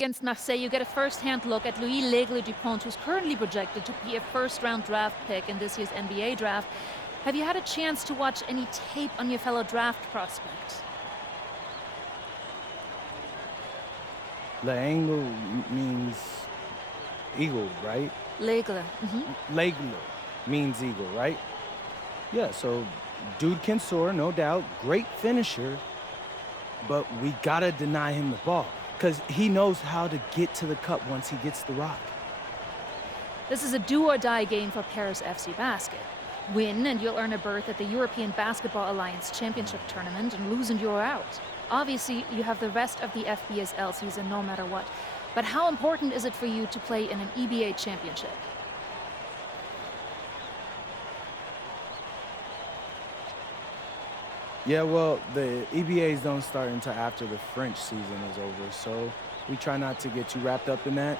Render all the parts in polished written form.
Against Marseille, you get a first-hand look at Louis L'Aigle-Dupont, who's currently projected to be a first-round draft pick in this year's NBA draft. Have you had a chance to watch any tape on your fellow draft prospect? L'Aigle means eagle, right? L'Aigle. L'Aigle means eagle, right? Yeah, so dude can soar, no doubt. Great finisher. But we gotta deny him the ball, because he knows how to get to the cup once he gets the rock. This is a do-or-die game for Paris FC Basket. Win and you'll earn a berth at the European Basketball Alliance Championship Tournament, and lose and you're out. Obviously, you have the rest of the FBSL season no matter what. But how important is it for you to play in an EBA championship? Yeah, well, the EBAs don't start until after the French season is over, so we try not to get too wrapped up in that.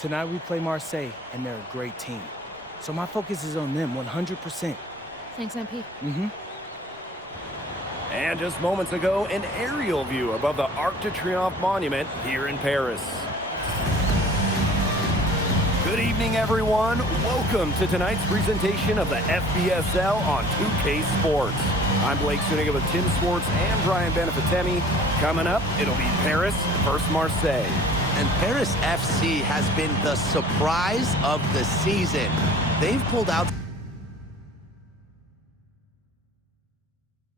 Tonight we play Marseille, and they're a great team. So my focus is on them 100%. Thanks, MP. And just moments ago, an aerial view above the Arc de Triomphe monument here in Paris. Good evening, everyone. Welcome to tonight's presentation of the FBSL on 2K Sports. I'm Blake Suniga with Tim Swartz and Brian Benefitemi. Coming up, it'll be Paris versus Marseille. And Paris FC has been the surprise of the season. They've pulled out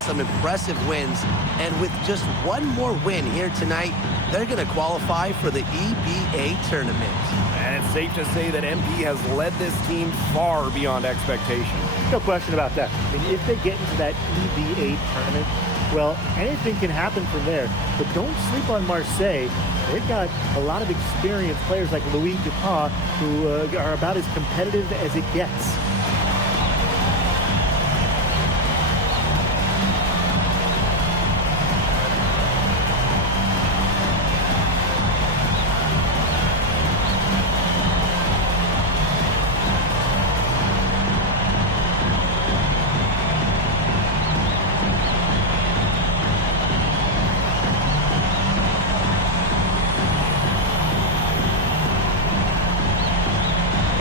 some impressive wins, and with just one more win here tonight, they're going to qualify for the EBA tournament. And it's safe to say that MP has led this team far beyond expectation. No question about that. I mean, if they get into that EBA tournament, well, anything can happen from there. But don't sleep on Marseille. They've got a lot of experienced players like Louis Dupont, who are about as competitive as it gets.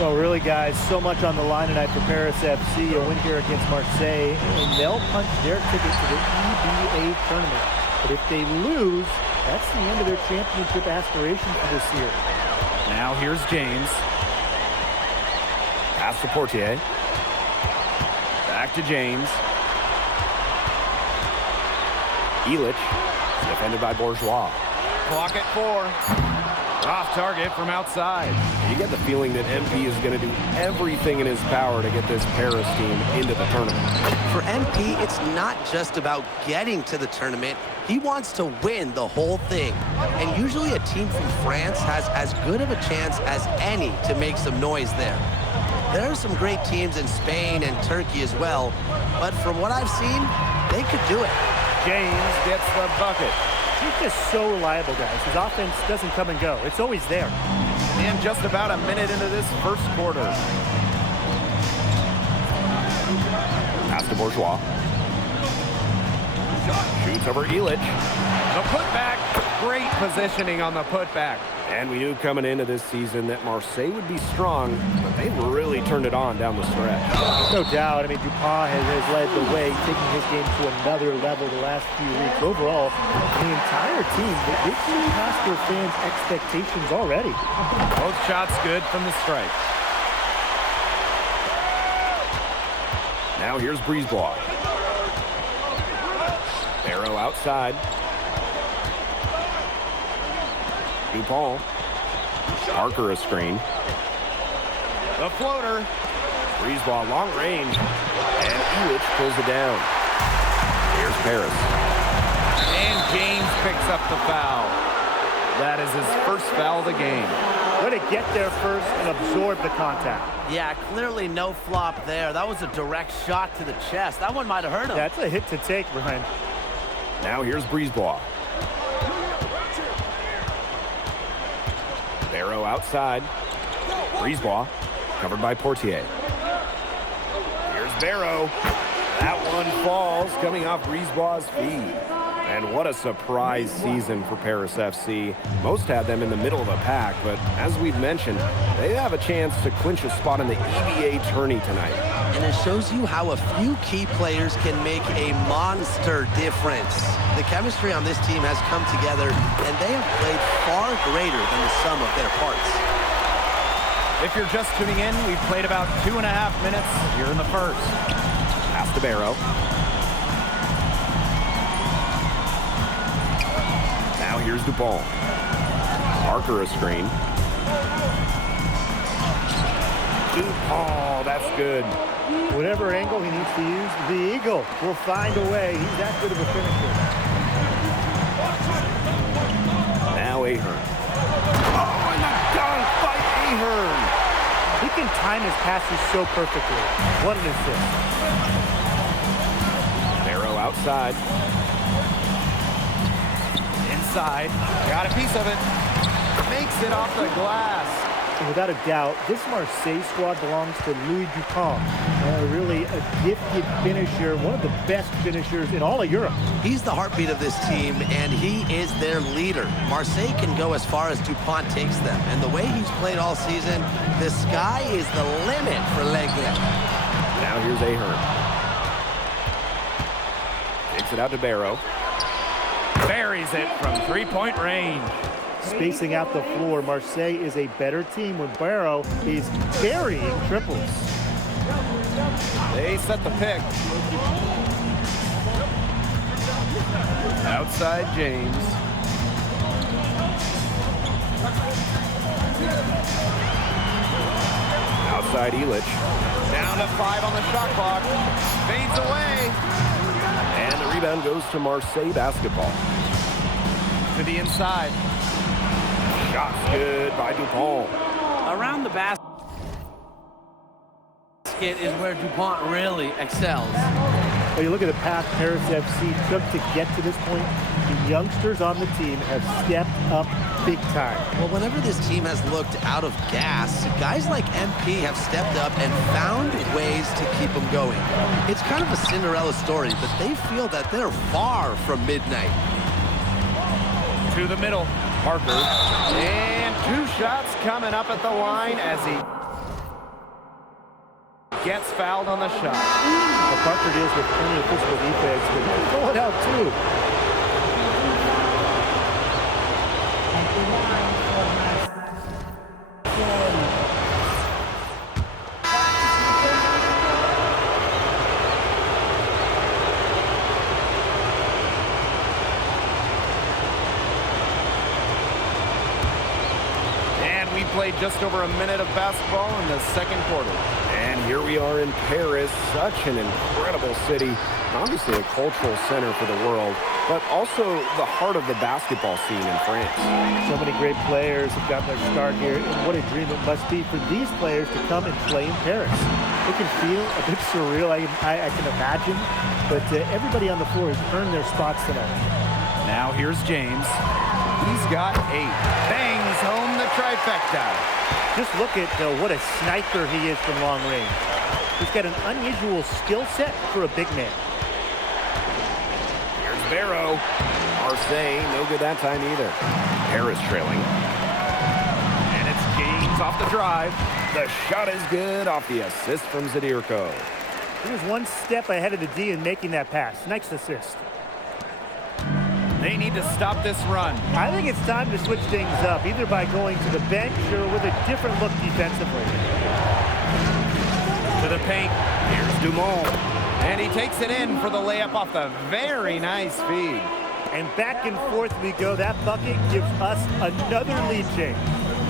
Well, really, guys, so much on the line tonight for Paris FC. A win here against Marseille, and they'll punch their ticket to the EBA tournament. But if they lose, that's the end of their championship aspiration for this year. Now here's James. Pass to Portier. Back to James. Illich, defended by Bourgeois. Clock at 4. Off target from outside. You get the feeling that MP is going to do everything in his power to get this Paris team into the tournament. For MP, it's not just about getting to the tournament. He wants to win the whole thing. And usually a team from France has as good of a chance as any to make some noise there. There are some great teams in Spain and Turkey as well, but from what I've seen, they could do it. James gets the bucket. He's just so reliable, guys. His offense doesn't come and go. It's always there. And just about a minute into this first quarter. Pass to Bourgeois. Shoots over Illich. The putback. Great positioning on the putback. And we knew coming into this season that Marseille would be strong, but they've really turned it on down the stretch. No doubt. I mean, Dupont has led the way, taking his game to another level the last few weeks. Overall, the entire team, they've surpassed their fans' expectations already. Both shots good from the stripe. Now here's Brisebois. Barrow outside. Dupont. Parker a screen. The floater. Brisebois long range. And Illich pulls it down. Here's Paris. And James picks up the foul. That is his first foul of the game. Way to get there first and absorb the contact. Yeah, clearly no flop there. That was a direct shot to the chest. That one might have hurt him. That's a hit to take, Brian. Now here's Brisebois. Barrow outside. Brisebois covered by Portier. Here's Barrow. That one falls, coming off Brisebois' feet. And what a surprise season for Paris FC. Most had them in the middle of the pack, but as we've mentioned, they have a chance to clinch a spot in the EVA tourney tonight. And it shows you how a few key players can make a monster difference. The chemistry on this team has come together, and they have played far greater than the sum of their parts. If you're just tuning in, we've played about 2.5 minutes here in the first. Pass to Barrow. Now here's Dupont. Parker a screen. Dupont, that's good. Whatever angle he needs to use, the Eagle will find a way. He's that good of a finisher. Now Ahern. Oh, and the dunk by Ahern. He can time his passes so perfectly. What an assist. Barrow outside. Inside. Got a piece of it. Makes it off the glass. And without a doubt, this Marseille squad belongs to Louis Dupont. Really a gifted finisher, one of the best finishers in all of Europe. He's the heartbeat of this team, and he is their leader. Marseille can go as far as Dupont takes them, and the way he's played all season, the sky is the limit for Leglin. Now here's Ahern. Takes it out to Barrow. Buries it from three-point range. Spacing out the floor, Marseille is a better team when Barrow is burying triples. They set the pick. Outside James. Outside Illich. Down to 5 on the shot clock. Fades away. And the rebound goes to Marseille basketball. To the inside. Shot's good by Dupont. Around the basket is where Dupont really excels. Well, you look at the path Paris FC took to get to this point. The youngsters on the team have stepped up big time. Well, whenever this team has looked out of gas, guys like MP have stepped up and found ways to keep them going. It's kind of a Cinderella story, but they feel that they're far from midnight. To the middle. Parker. And 2 shots coming up at the line as he gets fouled on the shot. Well, Parker deals with plenty of physical defense, but he's going out too. We played just over a minute of basketball in the second quarter. And here we are in Paris, such an incredible city. Obviously a cultural center for the world, but also the heart of the basketball scene in France. So many great players have gotten their start here, and what a dream it must be for these players to come and play in Paris. It can feel a bit surreal, I can imagine, but everybody on the floor has earned their spots tonight. Now here's James. He's got 8. Bangs home the trifecta. Just look at what a sniper he is from long range. He's got an unusual skill set for a big man. Here's Barrow. Marseille, no good that time either. Paris trailing. And it's James off the drive. The shot is good off the assist from Zadirko. He was one step ahead of the D in making that pass. Nice assist. They need to stop this run. I think it's time to switch things up, either by going to the bench or with a different look defensively. To the paint. Here's Dumont. And he takes it in for the layup off the very nice feed. And back and forth we go. That bucket gives us another lead change.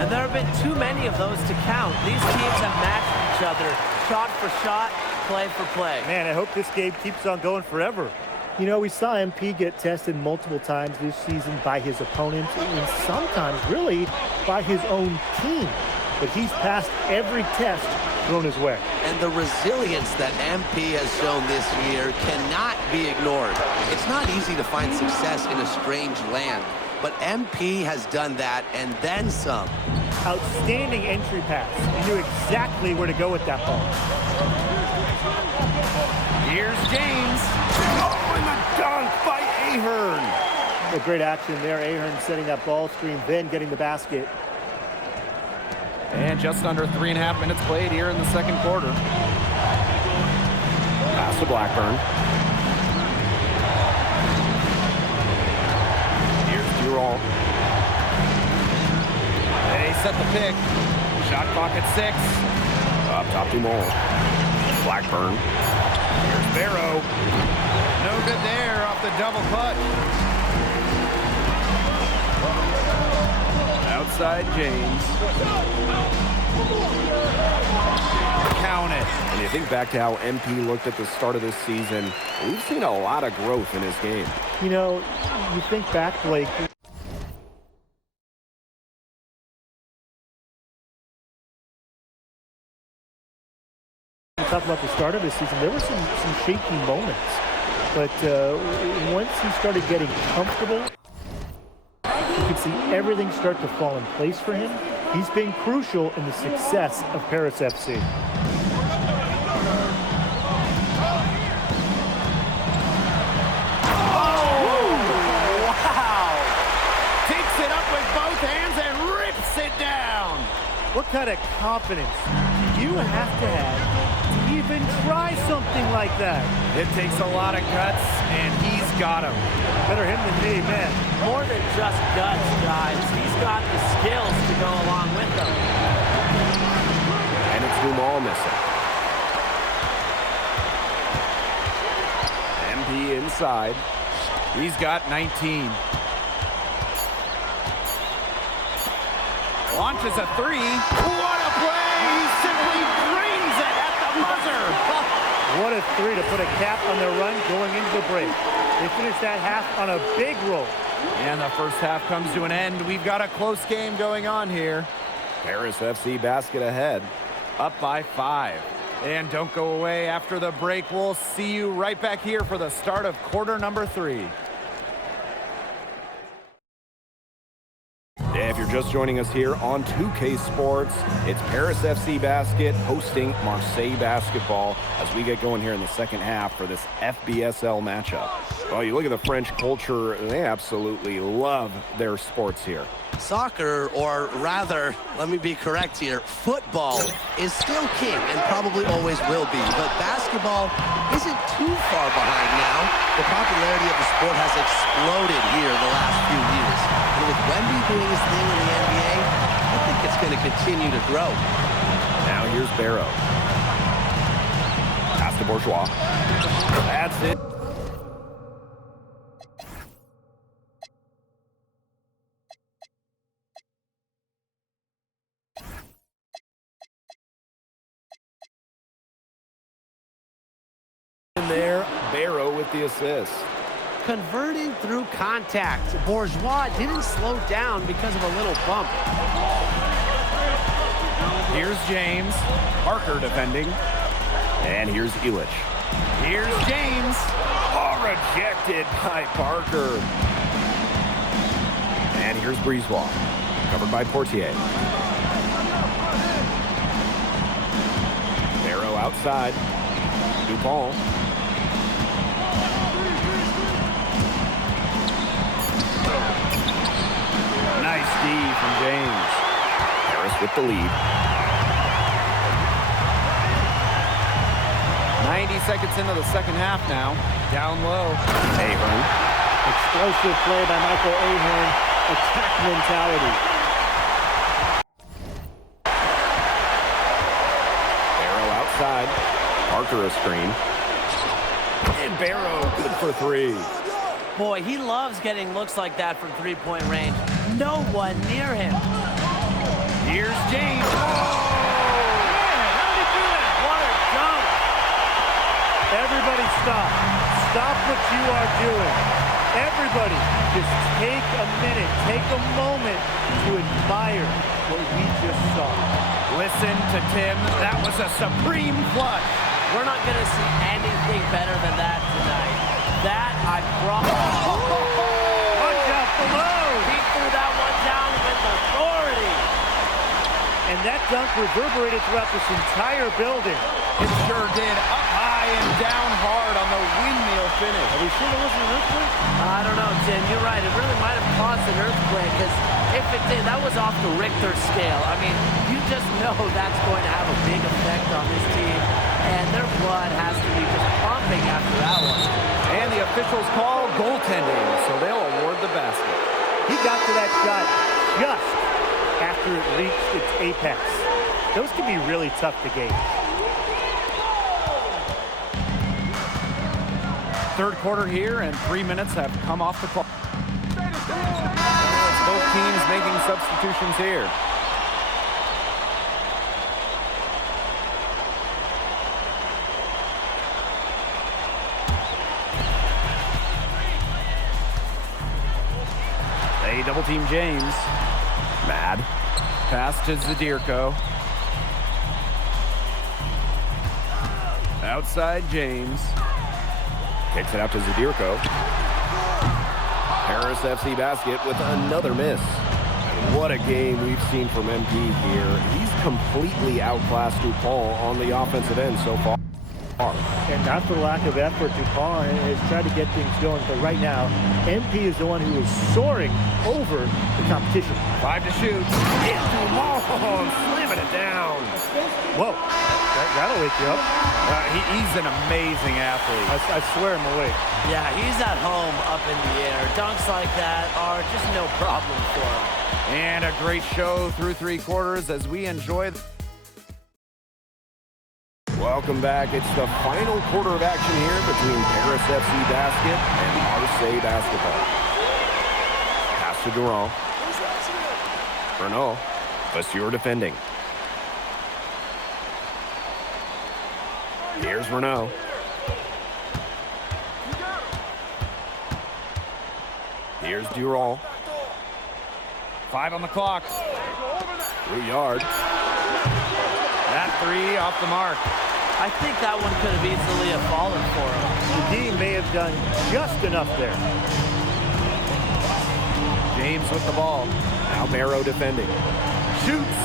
And there have been too many of those to count. These teams have matched each other, shot for shot, play for play. Man, I hope this game keeps on going forever. You know, we saw MP get tested multiple times this season by his opponents and sometimes really by his own team. But he's passed every test thrown his way. And the resilience that MP has shown this year cannot be ignored. It's not easy to find success in a strange land, but MP has done that and then some. Outstanding entry pass. He knew exactly where to go with that ball. Here's James. Oh, and the dunk by Ahern. A great action there. Ahern setting that ball screen, then getting the basket. And just under 3.5 minutes played here in the second quarter. Pass to Blackburn. Here's Durall. They set the pick. Shot clock at 6. Up top to Mole. Blackburn. Here's Barrow. No good there off the double clutch. Outside James. Count it. And you think back to how MP looked at the start of this season, we've seen a lot of growth in his game. You know, you think back, Blake, talk about the start of this season, there were some shaky moments. But once he started getting comfortable, you could see everything start to fall in place for him. He's been crucial in the success of Paris FC. Takes it up with both hands and rips it down. What kind of confidence do you have to even try something like that? It takes a lot of guts, and he's got them. Better him than me, man. More than just guts, guys. He's got the skills to go along with them. And it's Dumal missing. MP inside. He's got 19. Launches a 3. What a play! He simply brings it at the buzzer. What a 3 to put a cap on their run going into the break. They finished that half on a big roll. And the first half comes to an end. We've got a close game going on here. Paris FC basket ahead. Up by 5. And don't go away after the break. We'll see you right back here for the start of quarter number 3. If you're just joining us here on 2K Sports, it's Paris FC Basket hosting Marseille Basketball as we get going here in the second half for this FBSL matchup. Well, you look at the French culture, they absolutely love their sports here. Soccer, or rather, let me be correct here, football is still king and probably always will be, but basketball isn't too far behind now. The popularity of the sport has exploded here the last few years. And with Wemby doing his thing in the NBA, I think it's going to continue to grow. Now here's Barrow. Pass to Bourgeois. That's it. There, Barrow with the assist. Converting through contact. Bourgeois didn't slow down because of a little bump. Here's James. Parker defending. And here's Illich. Here's James. Oh, rejected by Parker. And here's Brisebois. Covered by Portier. Barrow outside. Dupont. Nice D from James. Paris with the lead. 90 seconds into the second half now. Down low. Ahern. Explosive play by Michael Ahern. Attack mentality. Barrow outside. Parker a screen. And Barrow good for 3. Boy, he loves getting looks like that from three-point range. No one near him. Here's James. Oh! Man, how did he do that? What a dunk. Everybody stop. Stop what you are doing. Everybody just take a minute, take a moment to admire what we just saw. Listen to Tim. That was a supreme clutch. We're not going to see anything better than that tonight. That, I promise. Watch out below. He threw that one down with authority. And that dunk reverberated throughout this entire building. It sure did. Up high. high and down hard on the windmill finish. Are we sure there wasn't an earthquake? I don't know, Tim. You're right. It really might have caused an earthquake because if it did, that was off the Richter scale. I mean, you just know that's going to have a big effect on this team, and their blood has to be just pumping after that one. And the officials call goaltending, so they'll award the basket. He got to that shot just after it reached its apex. Those can be really tough to gauge. Third quarter here, and 3 minutes have come off the clock. Both teams making substitutions here. They double team James. Mad. Pass to Zadirko. Outside James. Kicks it out to Zadirko. Paris FC basket with another miss. And what a game we've seen from MP here. He's completely outclassed Dupont on the offensive end so far. And not for lack of effort, Dupont has tried to get things going, but right now, MP is the one who is soaring over the competition. 5 to shoot. It's Dupont slamming it down. Whoa, that'll wake you up. He's an amazing athlete. I swear I'm awake. Yeah, he's at home up in the air. Dunks like that are just no problem for him. And a great show through 3 quarters as we enjoy. Welcome back. It's the final quarter of action here between Paris FC basket and Marseille basketball. Pass to Durand. Renault. Vasseur defending. Here's Renault. Here's Durand. 5 on the clock. Rouillard. That 3 off the mark. I think that one could have easily have fallen for him. The D may have done just enough there. James with the ball. Now Barrow defending. Shoots.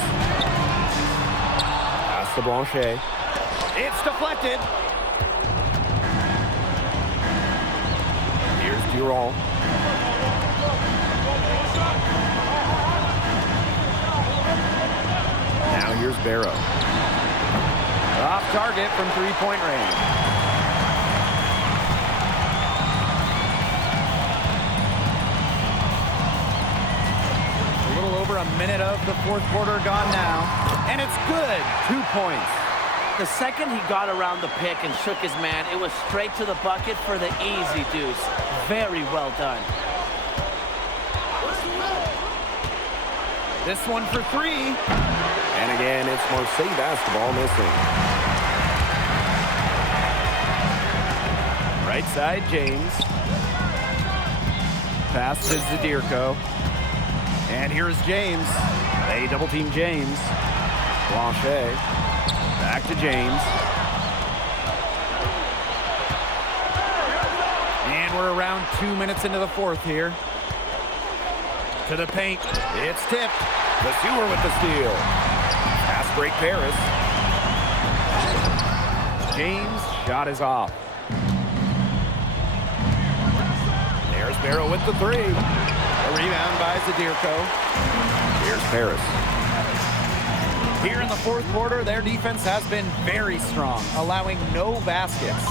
Pass to Blanchet. It's deflected. Here's Durand. Now here's Barrow. Off target from 3-point range. A little over a minute of the fourth quarter gone now. And it's good. 2 points. The second he got around the pick and shook his man, it was straight to the bucket for the easy deuce. Very well done. This one for 3. And again, it's Marseille basketball missing. Right side, James. Pass to Zadirko. And here's James. They double team James. Blanchet. Back to James. And we're around 2 minutes into the fourth here. To the paint. It's tipped. Vasseur with the steal. Pass break Paris. James' shot is off. There's Barrow with the 3. A rebound by Zadirko. Here's Paris. Here in the fourth quarter, their defense has been very strong, allowing no baskets.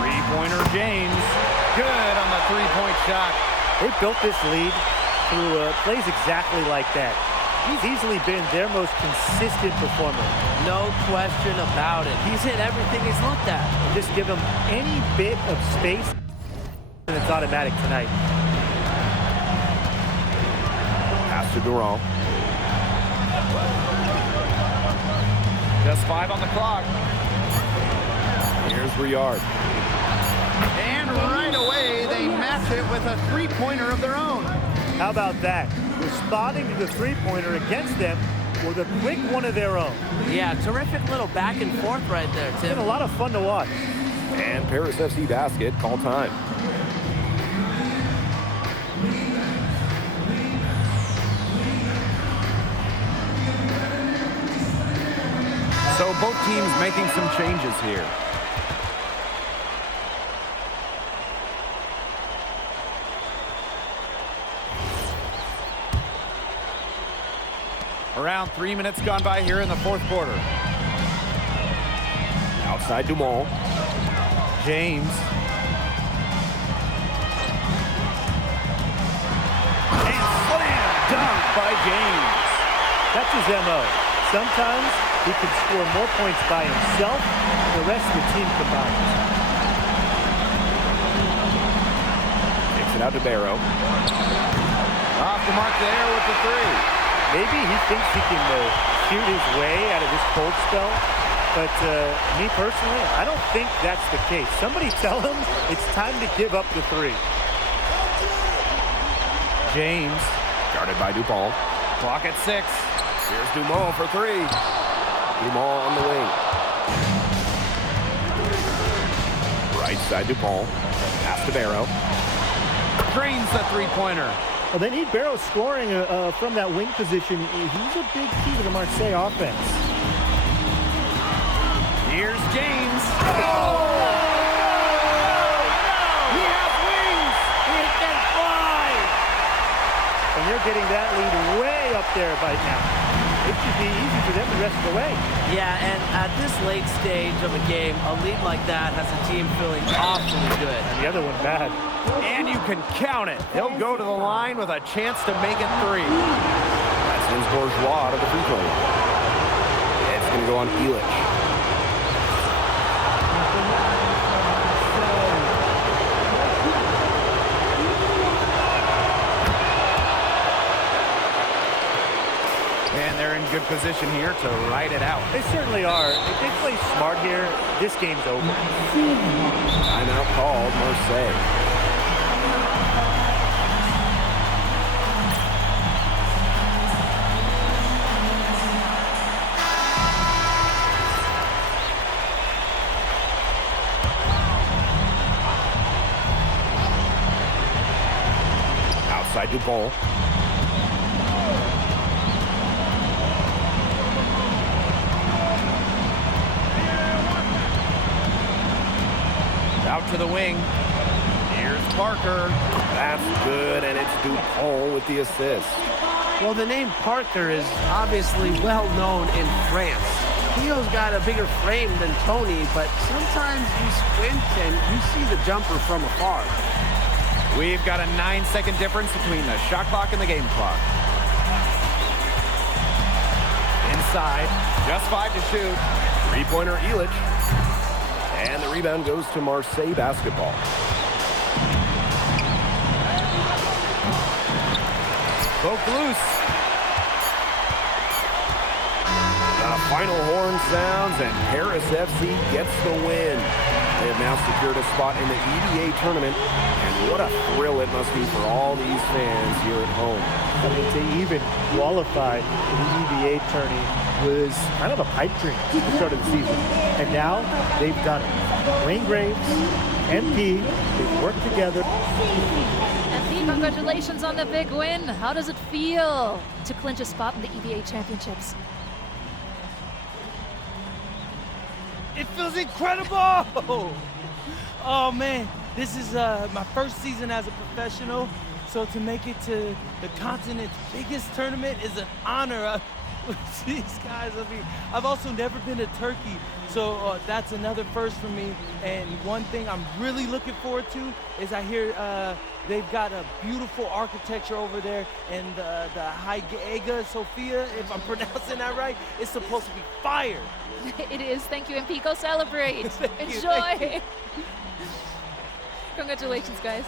Three-pointer James. Good on the 3-point shot. They built this lead through plays exactly like that. He's easily been their most consistent performer. No question about it. He's hit everything he's looked at. Just give him any bit of space, and it's automatic tonight. Pass to Durand. Just 5 on the clock. Here's Rouillard. And right away, they match it with a 3-pointer of their own. How about that? Responding to the 3-pointer against them with a quick one of their own. Yeah, terrific little back and forth right there, It's Tim. been a lot of fun to watch. And Paris FC basket, call time. So both teams making some changes here. Around 3 minutes gone by here in the fourth quarter. Outside Dumont. James. And slam dunk by James. That's his MO. Sometimes he can score more points by himself than the rest of the team combined. Takes it out to Barrow. Off the mark there with the three. Maybe he thinks he can shoot his way out of this cold spell. But me personally, I don't think that's the case. Somebody tell him it's time to give up the three. James. Guarded by Dupont. Clock at 6. Here's Dumont for three. Dumont on the wing. Right side Dupont. Pass to Barrow. Drains the three-pointer. Well, they need Barrow scoring from that wing position. He's a big key to the Marseille offense. Here's James. Oh! He has wings. He can fly. And they're getting that lead way up there by now. It should be easy for them the rest of the way. Yeah, and at this late stage of a game, a lead like that has a team feeling awfully good. And the other one bad. And you can count it. He'll go to the line with a chance to make it 3. That sends Bourgeois to the free throw line. It's going to go on Elitch. And they're in good position here to ride it out. They certainly are. If they play smart here, this game's over. Timeout called Marseille. Outside Dupont. Out to the wing. Here's Parker. That's good, and it's Dupont with the assist. Well, the name Parker is obviously well known in France. Theo's got a bigger frame than Tony, but sometimes you squint and you see the jumper from afar. We've got a 9-second difference between the shot clock and the game clock. Inside, just 5 to shoot. Three-pointer Elitch. And the rebound goes to Marseille basketball. Broke loose. The final horn sounds, and Paris FC gets the win. They have now secured a spot in the EVA tournament, and what a thrill it must be for all these fans here at home. I mean, to even qualify for the EVA tourney was kind of a pipe dream at the start of the season. And now they've done it. Wayne Graves, MP, they've worked together. MP, congratulations on the big win. How does it feel to clinch a spot in the EVA championships? It feels incredible! Oh man, this is my first season as a professional, so to make it to the continent's biggest tournament is an honor. These guys, I mean, I've also never been to Turkey, so that's another first for me. And one thing I'm really looking forward to is I hear they've got a beautiful architecture over there, and the Hagia Sophia, if I'm pronouncing that right, is supposed to be fire. It is. Thank you, MP. Go celebrate. Thank you, Enjoy. thank you. Congratulations, guys.